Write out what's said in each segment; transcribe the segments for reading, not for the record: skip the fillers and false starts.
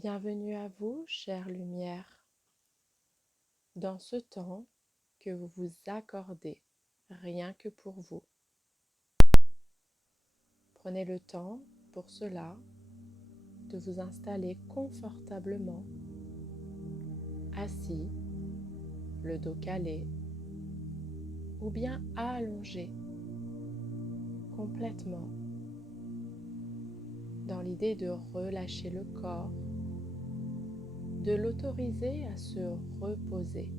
Bienvenue à vous, chère lumière, dans ce temps que vous vous accordez rien que pour vous. Prenez le temps pour cela de vous installer confortablement, assis, le dos calé ou bien allongé complètement, dans l'idée de relâcher le corps, de l'autoriser à se reposer.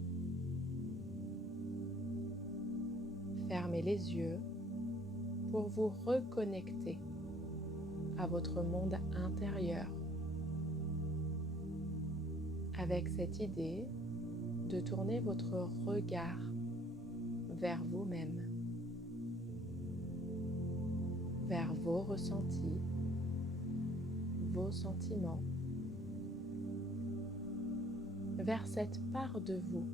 Fermez les yeux pour vous reconnecter à votre monde intérieur, avec cette idée de tourner votre regard vers vous-même, vers vos ressentis, vos sentiments, vers cette part de vous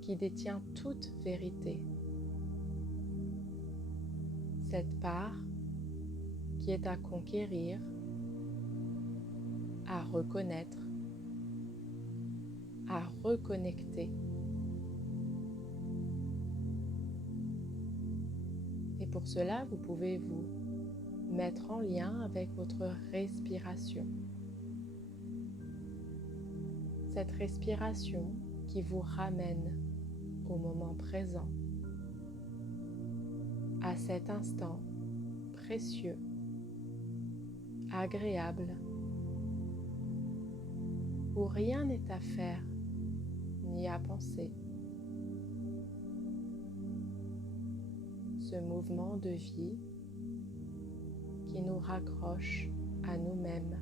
qui détient toute vérité, cette part qui est à conquérir, à reconnaître, à reconnecter. Et pour cela, vous pouvez vous mettre en lien avec votre respiration. Cette respiration qui vous ramène au moment présent, à cet instant précieux, agréable, où rien n'est à faire ni à penser. Ce mouvement de vie qui nous raccroche à nous-mêmes,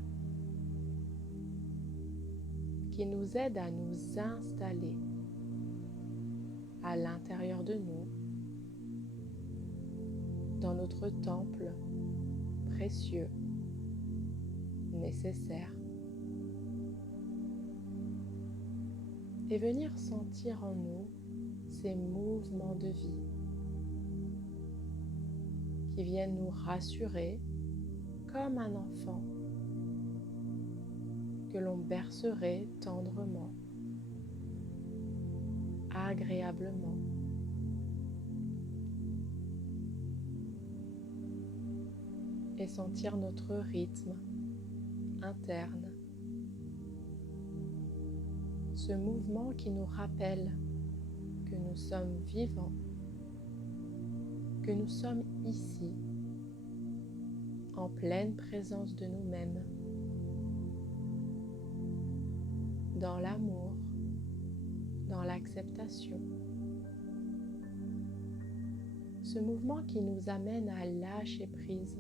qui nous aide à nous installer à l'intérieur de nous, dans notre temple précieux, nécessaire, et venir sentir en nous ces mouvements de vie qui viennent nous rassurer comme un enfant que l'on bercerait tendrement, agréablement. Et sentir notre rythme interne, ce mouvement qui nous rappelle que nous sommes vivants, que nous sommes ici, en pleine présence de nous-mêmes, dans l'amour, dans l'acceptation. Ce mouvement qui nous amène à lâcher prise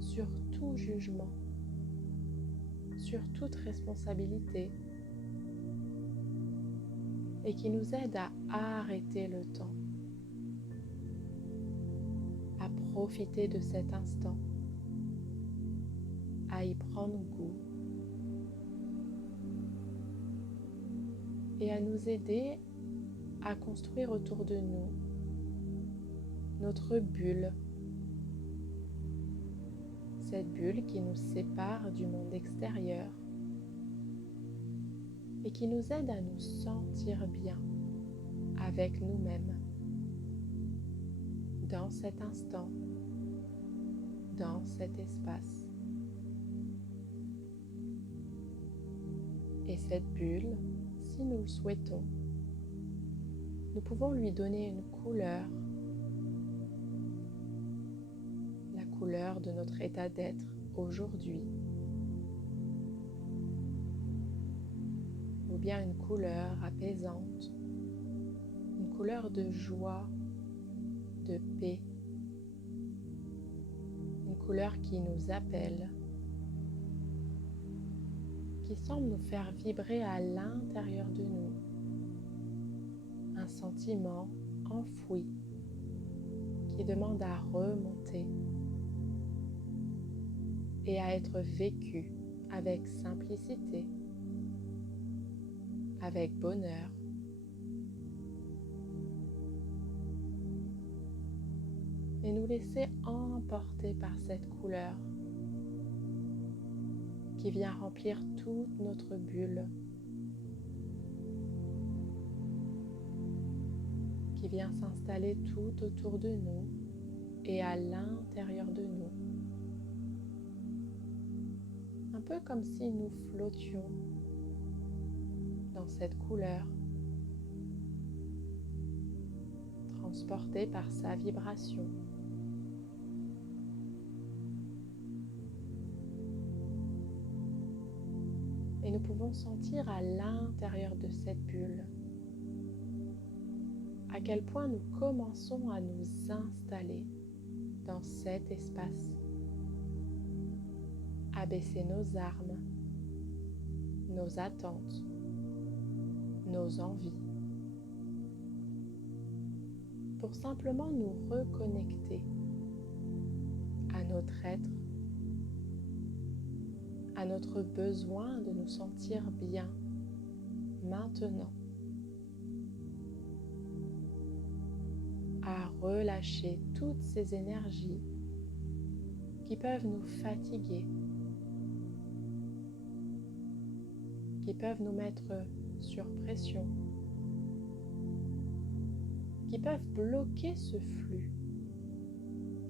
sur tout jugement, sur toute responsabilité, et qui nous aide à arrêter le temps, à profiter de cet instant, à y prendre goût et à nous aider à construire autour de nous notre bulle, cette bulle qui nous sépare du monde extérieur et qui nous aide à nous sentir bien avec nous-mêmes, dans cet instant, dans cet espace. Et cette bulle, si nous le souhaitons, nous pouvons lui donner une couleur, la couleur de notre état d'être aujourd'hui, ou bien une couleur apaisante, une couleur de joie, de paix, une couleur qui nous appelle, qui semble nous faire vibrer à l'intérieur de nous un sentiment enfoui qui demande à remonter et à être vécu avec simplicité, avec bonheur. Et nous laisser emporter par cette couleur qui vient remplir toute notre bulle, qui vient s'installer tout autour de nous et à l'intérieur de nous. Un peu comme si nous flottions dans cette couleur, transportés par sa vibration. Et nous pouvons sentir à l'intérieur de cette bulle à quel point nous commençons à nous installer dans cet espace, à baisser nos armes, nos attentes, nos envies, pour simplement nous reconnecter à notre être, à notre besoin de nous sentir bien maintenant, à relâcher toutes ces énergies qui peuvent nous fatiguer, qui peuvent nous mettre sur pression, qui peuvent bloquer ce flux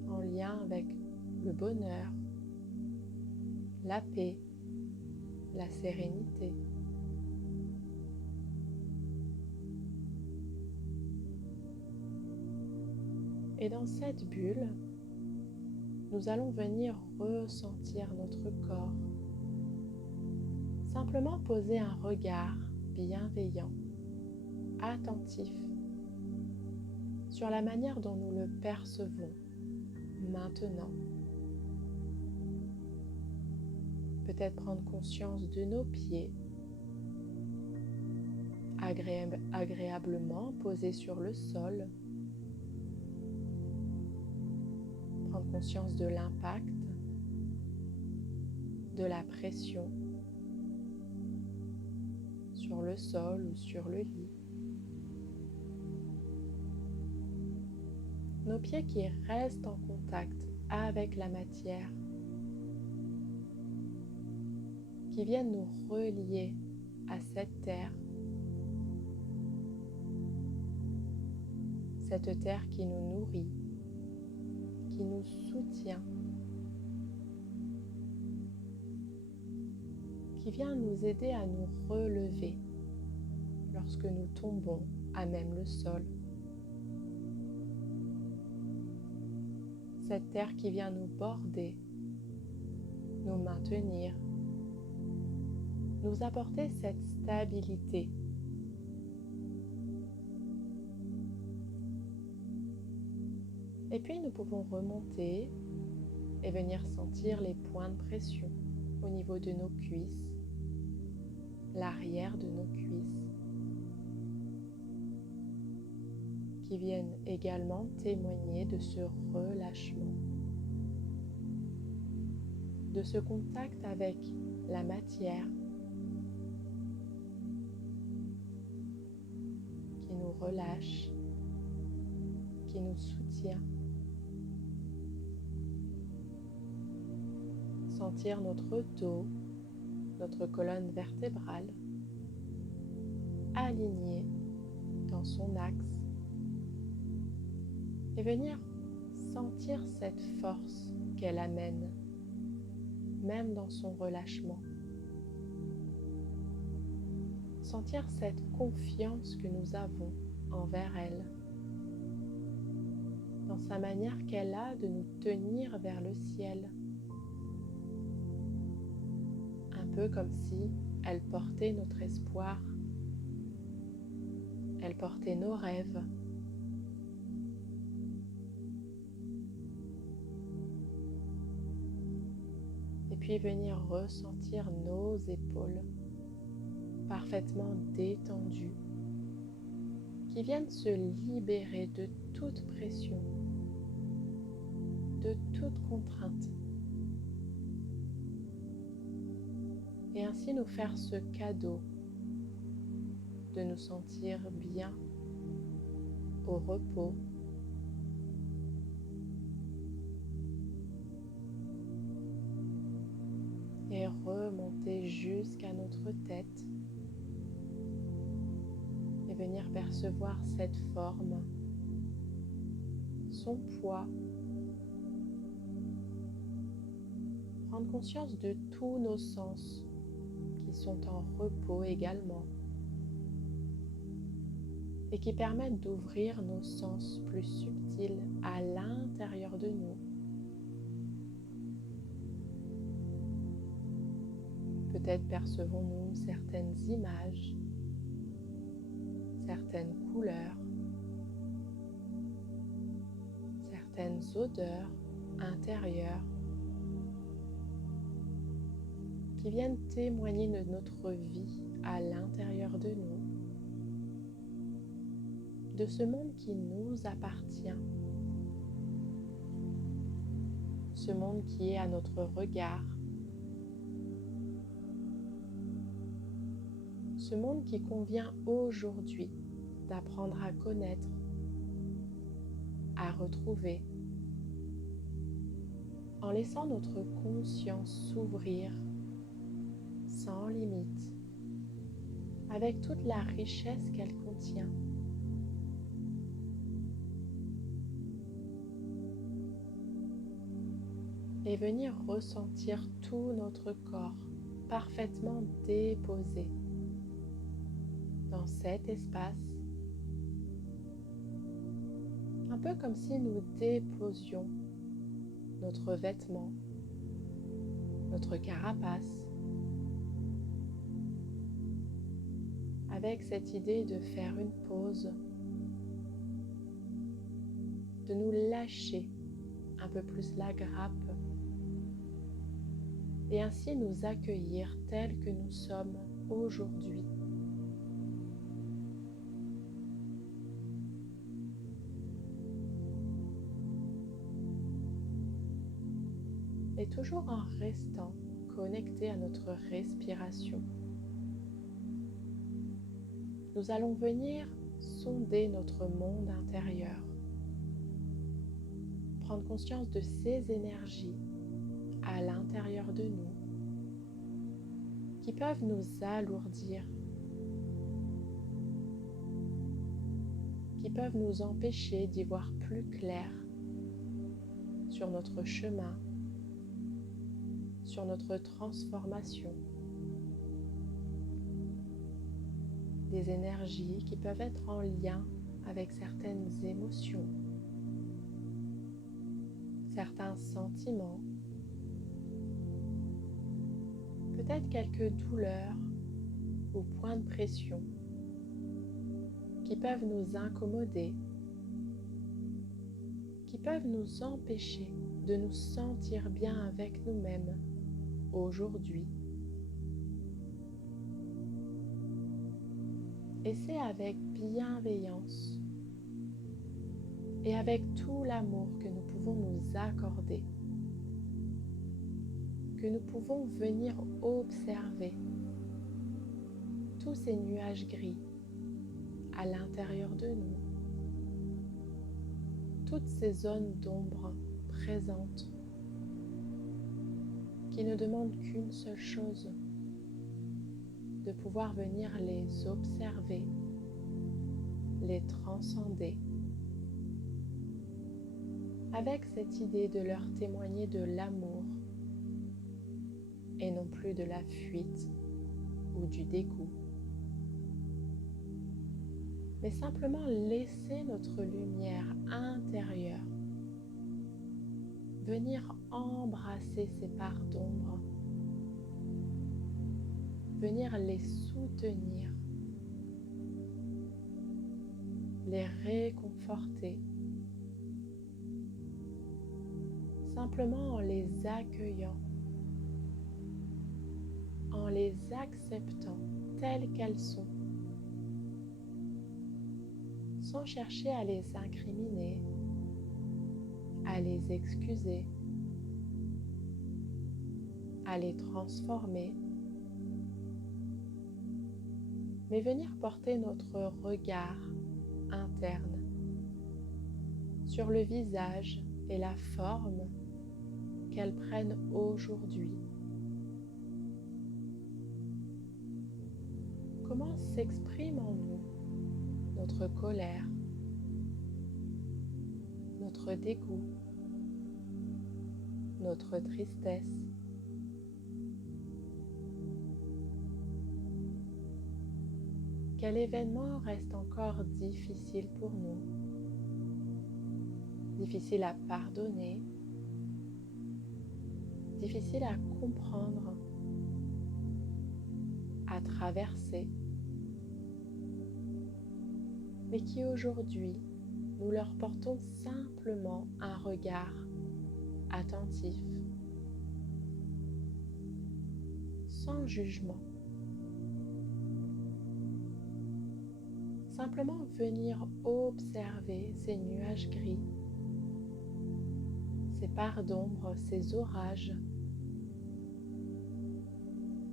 en lien avec le bonheur, la paix, la sérénité. Et dans cette bulle, nous allons venir ressentir notre corps. Simplement poser un regard bienveillant, attentif, sur la manière dont nous le percevons maintenant. Peut-être prendre conscience de nos pieds, agréablement posés sur le sol. Prendre conscience de l'impact, de la pression sur le sol ou sur le lit. Nos pieds qui restent en contact avec la matière, qui viennent nous relier à cette terre qui nous nourrit, qui nous soutient, qui vient nous aider à nous relever lorsque nous tombons à même le sol. Cette terre qui vient nous border, nous maintenir, nous apporter cette stabilité. Et puis nous pouvons remonter et venir sentir les points de pression au niveau de nos cuisses, l'arrière de nos cuisses, qui viennent également témoigner de ce relâchement, de ce contact avec la matière qui nous relâche, qui nous soutient. Sentir notre dos, notre colonne vertébrale alignée dans son axe et venir sentir cette force qu'elle amène, même dans son relâchement. Sentir cette confiance que nous avons envers elle, dans sa manière qu'elle a de nous tenir vers le ciel. Un peu comme si elle portait notre espoir, elle portait nos rêves. Et puis venir ressentir nos épaules parfaitement détendues, qui viennent se libérer de toute pression, de toute contrainte. Et ainsi nous faire ce cadeau de nous sentir bien, au repos, et remonter jusqu'à notre tête et venir percevoir cette forme, son poids. Prendre conscience de tous nos sens qui sont en repos également et qui permettent d'ouvrir nos sens plus subtils à l'intérieur de nous. Peut-être percevons-nous certaines images, certaines couleurs, certaines odeurs intérieures qui viennent témoigner de notre vie à l'intérieur de nous, de ce monde qui nous appartient, ce monde qui est à notre regard, ce monde qui convient aujourd'hui d'apprendre à connaître, à retrouver, en laissant notre conscience s'ouvrir sans limite, avec toute la richesse qu'elle contient. Et venir ressentir tout notre corps parfaitement déposé dans cet espace, un peu comme si nous déposions notre vêtement, notre carapace, avec cette idée de faire une pause, de nous lâcher un peu plus la grappe et ainsi nous accueillir tels que nous sommes aujourd'hui. Et toujours en restant connecté à notre respiration, nous allons venir sonder notre monde intérieur, prendre conscience de ces énergies à l'intérieur de nous qui peuvent nous alourdir, qui peuvent nous empêcher d'y voir plus clair sur notre chemin, sur notre transformation. Des énergies qui peuvent être en lien avec certaines émotions, certains sentiments, peut-être quelques douleurs ou points de pression qui peuvent nous incommoder, qui peuvent nous empêcher de nous sentir bien avec nous-mêmes aujourd'hui. Et c'est avec bienveillance et avec tout l'amour que nous pouvons nous accorder que nous pouvons venir observer tous ces nuages gris à l'intérieur de nous, toutes ces zones d'ombre présentes qui ne demandent qu'une seule chose, de pouvoir venir les observer, les transcender, avec cette idée de leur témoigner de l'amour et non plus de la fuite ou du dégoût, mais simplement laisser notre lumière intérieure venir embrasser ces parts d'ombre, venir les soutenir, les réconforter, simplement en les accueillant, en les acceptant telles qu'elles sont, sans chercher à les incriminer, à les excuser, à les transformer, mais venir porter notre regard interne sur le visage et la forme qu'elles prennent aujourd'hui, comment s'exprime en nous notre colère, notre dégoût, notre tristesse. Quel événement reste encore difficile pour nous, difficile à pardonner, difficile à comprendre, à traverser, mais qui aujourd'hui, nous leur portons simplement un regard attentif, sans jugement. Simplement venir observer ces nuages gris, ces parts d'ombre, ces orages,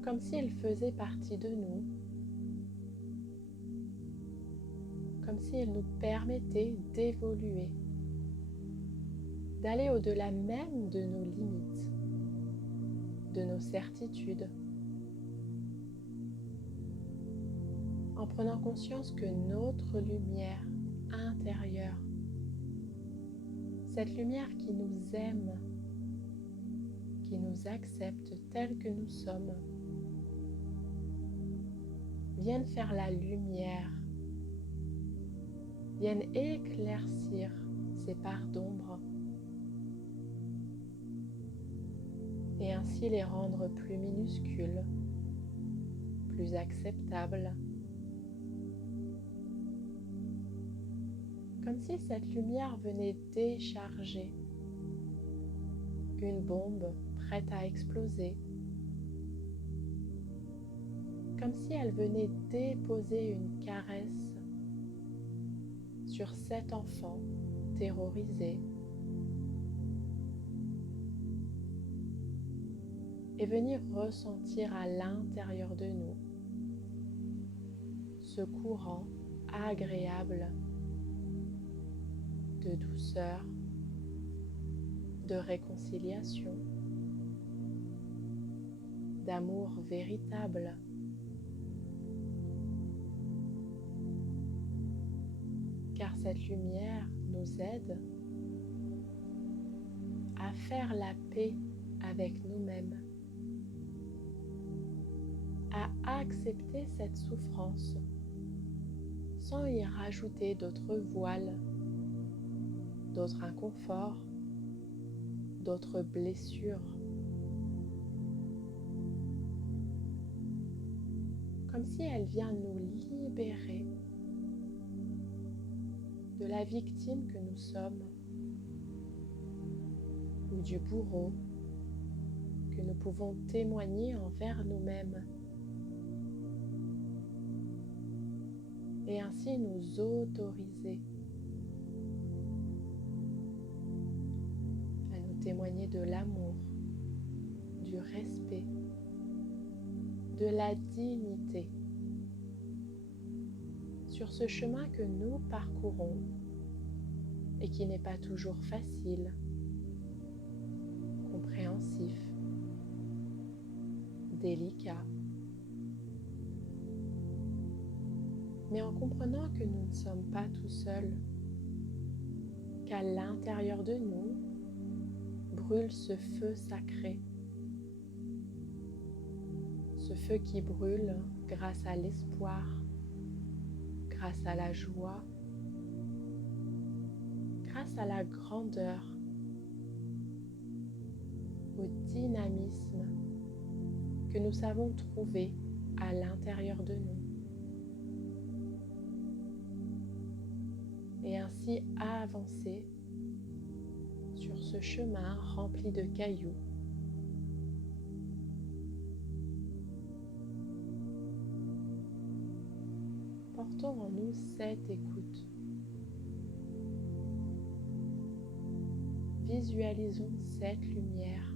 comme s'ils faisaient partie de nous, comme s'ils nous permettaient d'évoluer, d'aller au-delà même de nos limites, de nos certitudes, en prenant conscience que notre lumière intérieure, cette lumière qui nous aime, qui nous accepte tels que nous sommes, viennent faire la lumière, viennent éclaircir ces parts d'ombre et ainsi les rendre plus minuscules, plus acceptables. Comme si cette lumière venait décharger une bombe prête à exploser. Comme si elle venait déposer une caresse sur cet enfant terrorisé et venir ressentir à l'intérieur de nous ce courant agréable de douceur, de réconciliation, d'amour véritable. Car cette lumière nous aide à faire la paix avec nous-mêmes, à accepter cette souffrance sans y rajouter d'autres voiles, d'autres inconforts, d'autres blessures. Comme si elle vient nous libérer de la victime que nous sommes ou du bourreau que nous pouvons témoigner envers nous-mêmes et ainsi nous autoriser à nous témoigner de l'amour, du respect, de la dignité sur ce chemin que nous parcourons et qui n'est pas toujours facile, compréhensif, délicat. Mais en comprenant que nous ne sommes pas tout seuls, qu'à l'intérieur de nous brûle ce feu sacré, ce feu qui brûle grâce à l'espoir, grâce à la joie, grâce à la grandeur, au dynamisme que nous savons trouver à l'intérieur de nous. Et ainsi avancer sur ce chemin rempli de cailloux. Portons en nous cette écoute. Visualisons cette lumière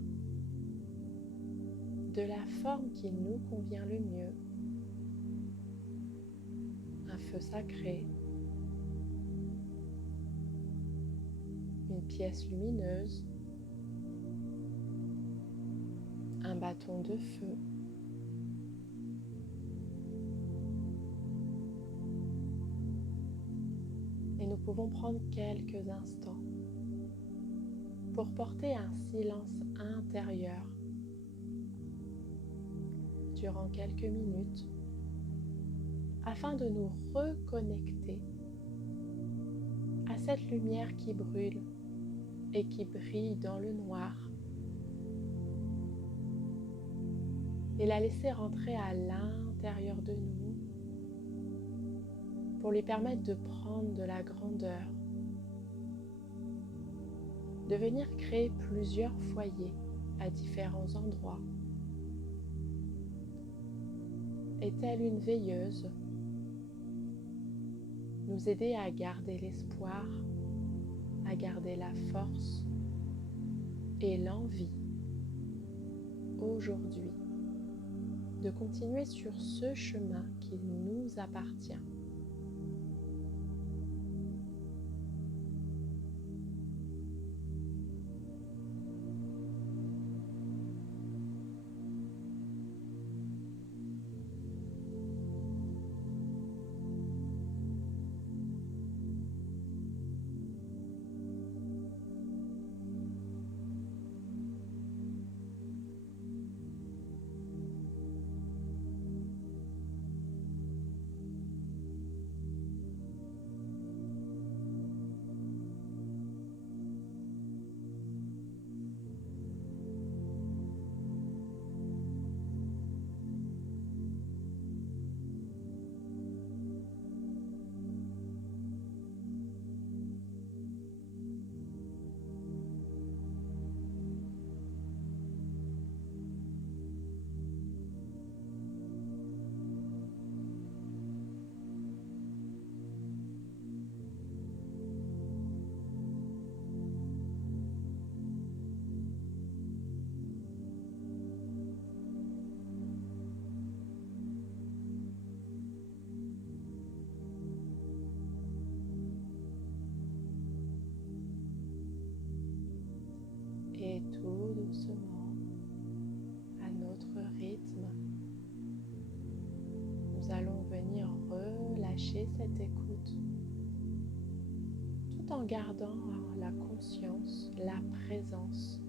de la forme qui nous convient le mieux. Un feu sacré, une pièce lumineuse, un bâton de feu, nous pouvons prendre quelques instants pour porter un silence intérieur durant quelques minutes afin de nous reconnecter à cette lumière qui brûle et qui brille dans le noir et la laisser rentrer à l'intérieur de nous pour lui permettre de prendre de la grandeur, de venir créer plusieurs foyers à différents endroits. Et telle une veilleuse, nous aider à garder l'espoir, à garder la force et l'envie aujourd'hui de continuer sur ce chemin qui nous appartient. Et tout doucement, à notre rythme, nous allons venir relâcher cette écoute tout en gardant la conscience, la présence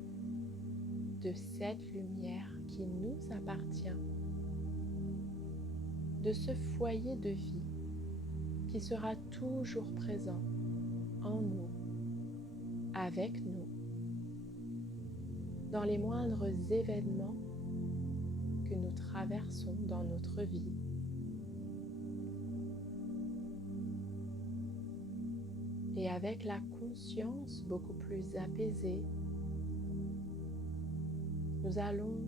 de cette lumière qui nous appartient, de ce foyer de vie qui sera toujours présent en nous, avec nous, dans les moindres événements que nous traversons dans notre vie. Et avec la conscience beaucoup plus apaisée, nous allons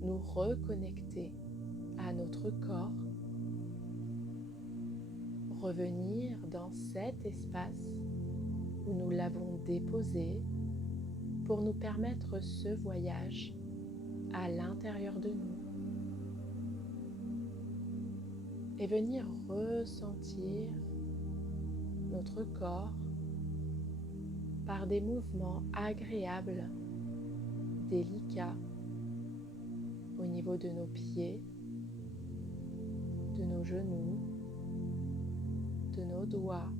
nous reconnecter à notre corps, revenir dans cet espace où nous l'avons déposé pour nous permettre ce voyage à l'intérieur de nous et venir ressentir notre corps par des mouvements agréables, délicats au niveau de nos pieds, de nos genoux, de nos doigts.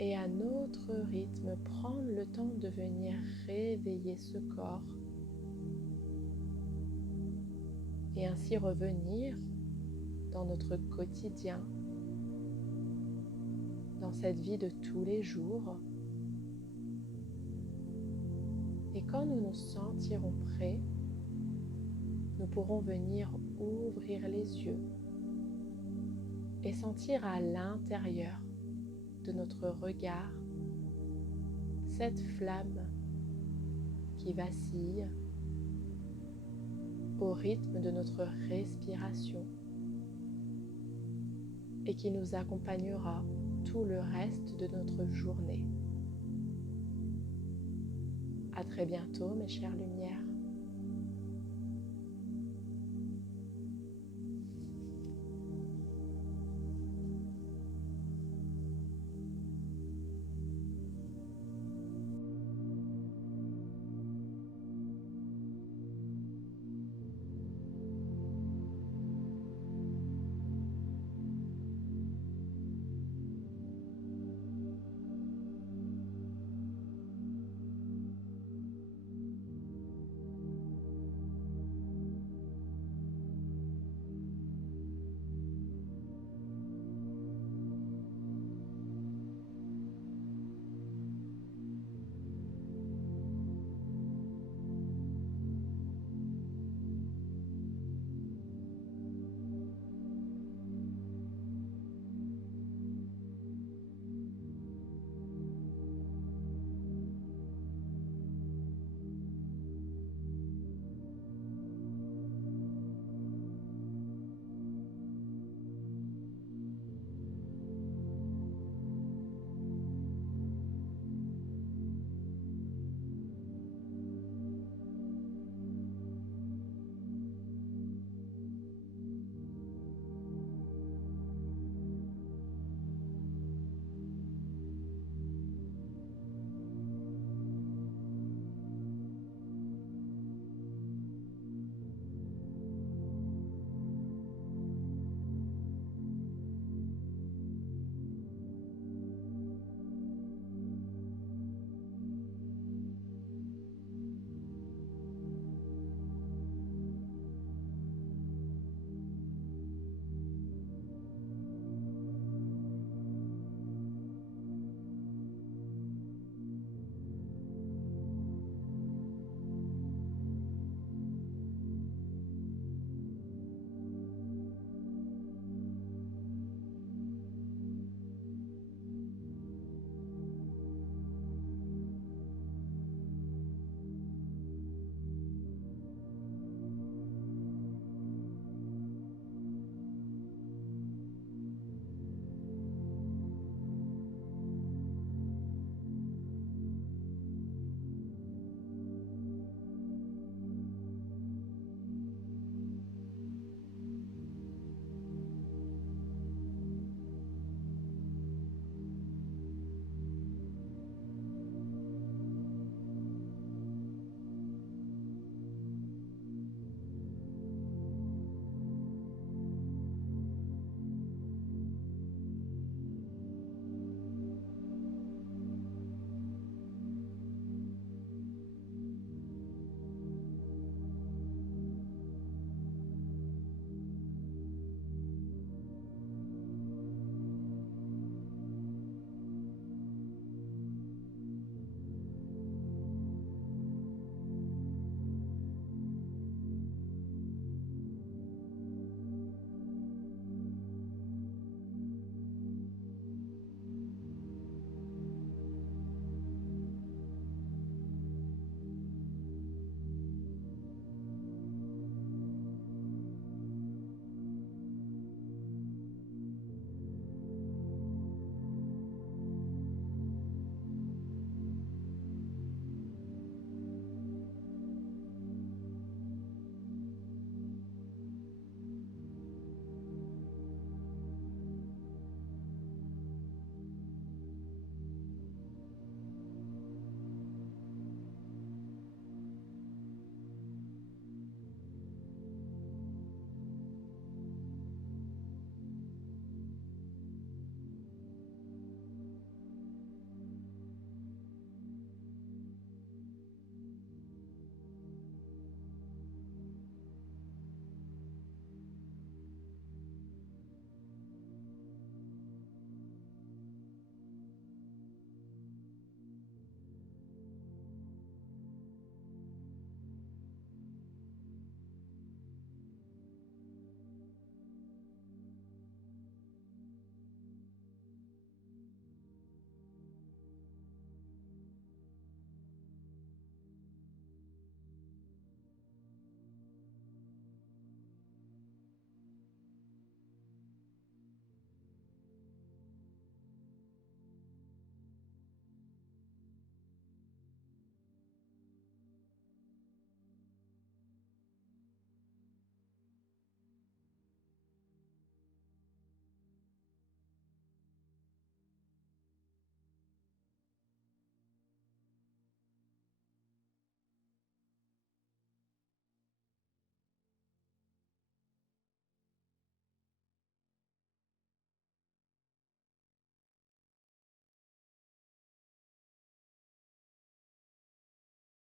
Et à notre rythme, prendre le temps de venir réveiller ce corps et ainsi revenir dans notre quotidien, dans cette vie de tous les jours. Et quand nous nous sentirons prêts, nous pourrons venir ouvrir les yeux et sentir à l'intérieur de notre regard cette flamme qui vacille au rythme de notre respiration et qui nous accompagnera tout le reste de notre journée. À très bientôt, mes chères lumières.